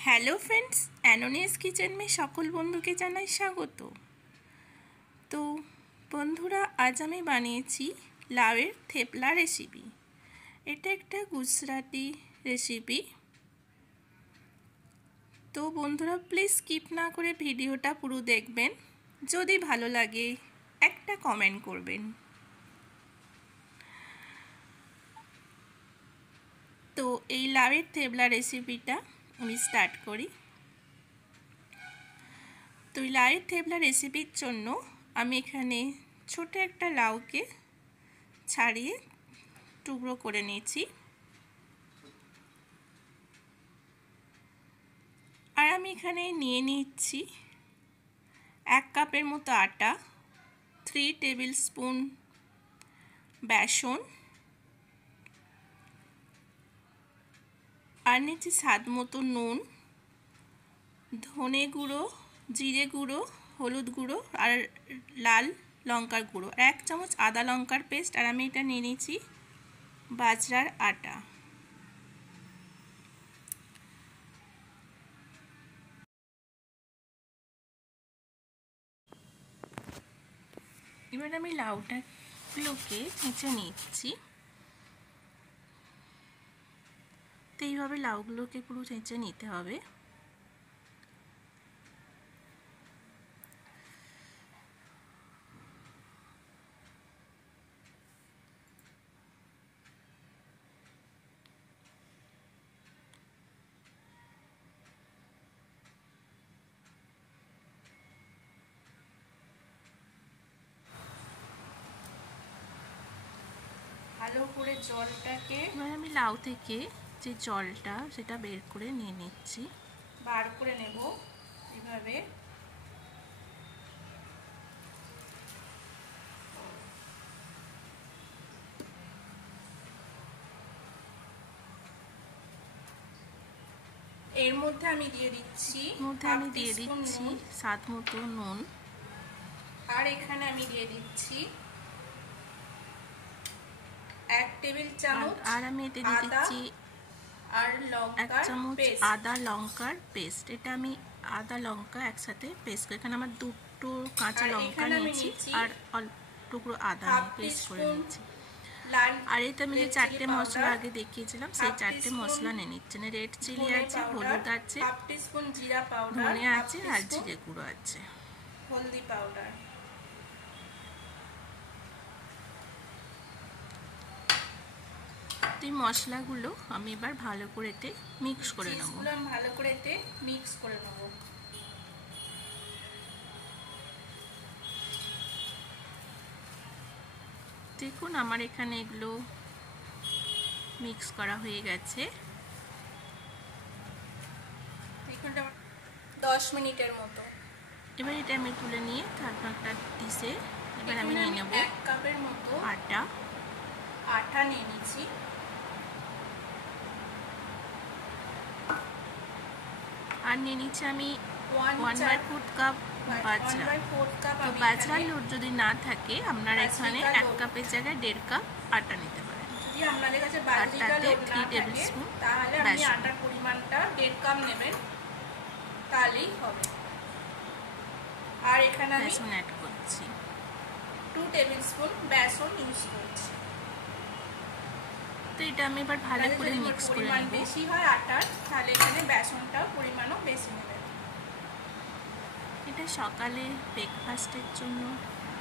Hello friends, অ্যানোনিয়াস kitchen में সকল বন্ধুকে জানাই স্বাগত। তো বন্ধুরা, আজ আমি বানিয়েছি লাউয়ের থেপলা রেসিপি। এটা একটা গুজরাটি রেসিপি। তো বন্ধুরা, প্লিজ স্কিপ না করে ভিডিওটা পুরো দেখবেন। যদি ভালো লাগে একটা কমেন্ট করবেন। তো এই লাউয়ের থেপলা রেসিপিটা আমি স্টার্ট করি। তো লাউয়ের থেপলা রেসিপির জন্য আমি এখানে ছোট একটা লাউকে ছাড়িয়ে টুকরো করে নিয়েছি। আর আমি এখানে নিয়ে নিচ্ছি 1 কাপের মতো আটা, 3 টেবিল স্পুন বেসন, আর নিচ্ছি স্বাদ মতো নুন, ধনে গুঁড়ো, জিরে গুঁড়ো, হলুদ গুঁড়ো আর লাল লঙ্কার গুঁড়ো, 1 চামচ আদা লঙ্কার পেস্ট। আর আমি এটা নিয়ে নিয়েছি বাজরার আটা। এবার আমি লাউটাগুলোকে নিচে নিচ্ছি। তো এইভাবে লাউগুলোকে পুরো চেঁচে নিতে হবে। ভালো করে জলটাকে, এবার আমি লাউ থেকে যে জলটা সেটা বের করে নিয়ে নিচ্ছি, বার করে নেব এভাবে। এর মধ্যে আমি দিয়ে দিচ্ছি স্বাদ মতো নুন। আর এখানে আমি দিয়ে দিচ্ছি 1 টেবিল চামচ, আর আমি এতে দিয়ে দিচ্ছি আর 1 চামচ আদা লঙ্কার পেস্ট। এটা আমি আদা লঙ্কা একসাথে পেস্ট করে, এখানে আমার 2টো কাঁচা লঙ্কা নিয়েছি আর অল্প টুকরো আদা পেস্ট করে নিচ্ছি। আর এতে আমি যে 4টে মশলা আগে দেখিয়েছিলাম সেই 4টে মশলা নিয়ে নিচ্ছি। রেড চিলি আছে, হলুদ আছে, 1/2 টিস্পুন জিরা পাউডার, ধনে আছে আর জিরে গুঁড়ো আছে, হলদি পাউডার। এই মশলাগুলো আমি এবার ভালো করে এতে মিক্স করে নেব। দেখুন আমার এখানে এগুলো মিক্স করা হয়ে গেছে। 10 মিনিটের মতো। এবার এটা আমি তুলে নিয়ে তারপর একটা ডিশে এবার আমি নিয়ে নেব 1 কাপের মতো আটা নিয়ে নিচ্ছি। আর নিয়ে নিচ্ছি আমি 1/4 কাপ বাজরা। তো বাজরার লোড যদি না থাকে আপনারা এখানে 1 কাপের জায়গায় 1.5 কাপ আটা নিতে পারেন। যদি আপনাদের কাছে বাজরার লোড না থাকে তাহলে আপনি আটার পরিমাণটা 1.5 কাপ নেবেন, তাহলেই হবে। আর এখানে আমি বেসন অ্যাড করছি, 2 টেবিল স্পুন বেসন ইউজ করছি। তো এটা আমি এবার ভালো করে মিক্স করে নেব। বেশি হয় আটার তাহলে এখানে বেসনটাও পরিমাণও বেশি নেবেন। এটা সকালে ব্রেকফাস্টের জন্য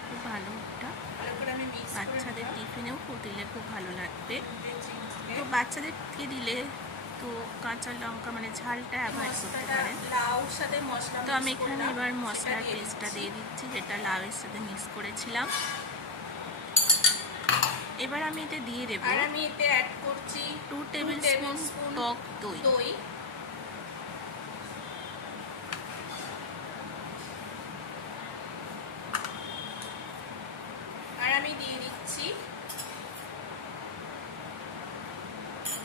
খুব ভালো, এটা বাচ্চাদের টিফিনেও দিলে খুব ভালো লাগবে। তো বাচ্চাদেরকে দিলে তো কাঁচা লঙ্কা মানে ঝালটা অ্যাভয়েড করতে পারেন। তো আমি এখানে এবার মশলার পেস্টটা দিয়ে দিচ্ছি, যেটা লাউয়ের সাথে মিক্স করেছিলাম। এবার আমি এতে দিয়ে দেব, আর আমি এতে অ্যাড করছি 2 টেবিল স্পুন টক দই। আর আমি দিয়ে দিচ্ছি,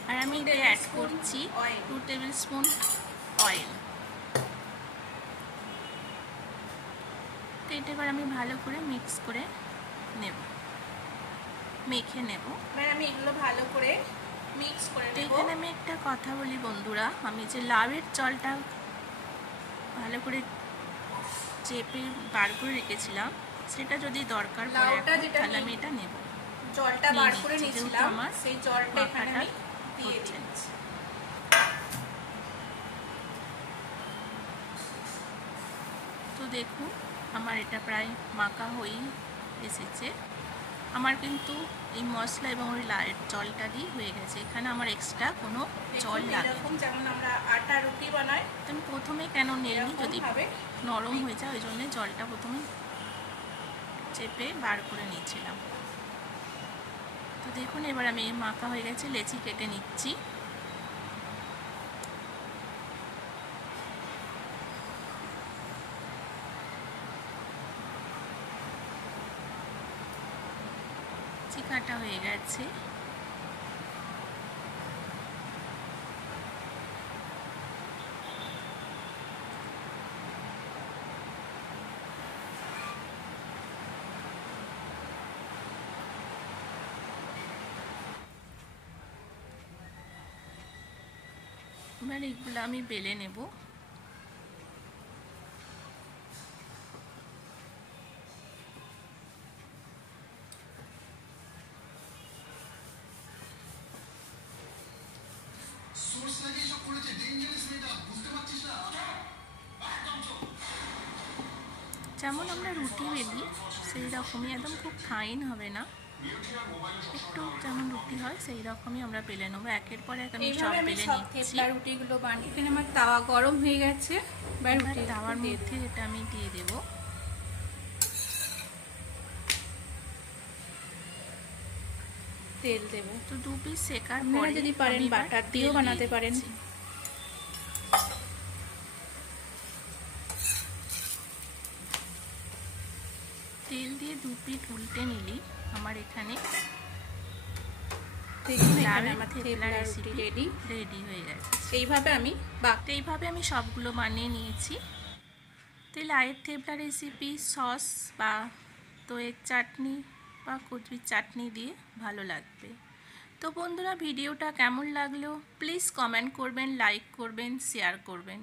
আর আমি এতে অ্যাড করছি 2 টেবিল স্পুন অয়েল। তো এটা এবার আমি ভালো করে মিক্স করে নেব, মেখে নেব। এবার আমি এগুলো ভালো করে মিক্স করে নেব। এখানে আমি একটা কথা বলি বন্ধুরা, আমি যে লাউয়ের জলটা ভালো করে চেপে বার করে রেখেছিলাম, সেটা যদি দরকার পড়ে তাহলে আমি এটা নেব। জলটা বার করে নিয়েছিলাম, সেই জলটা এখানে আমি দিয়ে দিচ্ছি। তো দেখুন আমার এটা প্রায় মাখা হয়ে এসেছে। আমার কিন্তু এই মশলা এবং ওই লাউয়ের জলটা দিয়ে হয়ে গেছে। এখানে আমার এক্সট্রা কোনো জল লাগে না। যেমন আমরা আটা রুটি বানাই, তো আমি প্রথমে কেন নিইনি, যদি নরম হয়ে যায় ওই জন্য জলটা প্রথমে চেপে বার করে নিয়েছিলাম। তো দেখুন এবার আমি মাখা হয়ে গেছে, লেচি কেটে নিচ্ছি। কাটা হয়ে গেছে। এবার এগুলো আমি বেলে নেব। যেমন আমরা রুটি বেলি সেই রকমই, একদম খুব ফাইন হবে না, একটু যেমন রুটি হয় সেই রকমই আমরা বেলে নেবো। একের পর এক আমি সব বেলে নিচ্ছি। রুটিগুলো বানিয়ে এখানে আমার তাওয়া গরম হয়ে গেছে। তাওয়ার মধ্যে এটা আমি দিয়ে দেব। তেল দেব। তো 2 পিস সেকার পরে যদি পারেন বাটার দিয়েও বানাতে পারেন। তেল দিয়ে 2 পিট উল্টে নিলি আমার এখানে রেডি হয়ে গেছে। এইভাবে আমি সবগুলো বানিয়ে নিয়েছি। তো লাউয়ের থেপলা রেসিপি সস বা দইয়ের চাটনি বা কচুরির চাটনি দিয়ে ভালো লাগবে। তো বন্ধুরা ভিডিওটা কেমন লাগলো প্লিজ কমেন্ট করবেন, লাইক করবেন, শেয়ার করবেন।